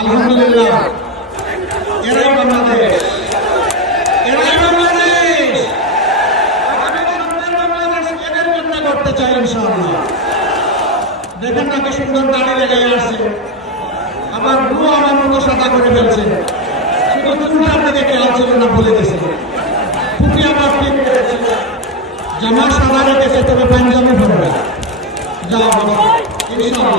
আলহামদুলিল্লাহ এরাই বাংলাদেশ, এরাই বাংলাদেশ। এদের জন্য করতে চাই ইনশাআল্লাহ। দেখেন না কি সুন্দর দাড়ি লেগে আসছে, আবার ভুয়ো আমার মতো সাদা করে ফেলছে। শুধু চুলটার দিকে খেয়াল ছিল না, বলে গেছে। টুপি আবার ঠিক করেছে, জামা সাদা রেখেছে, তবে পাঞ্জাবি পরবে। যা ইনশাআল্লাহ।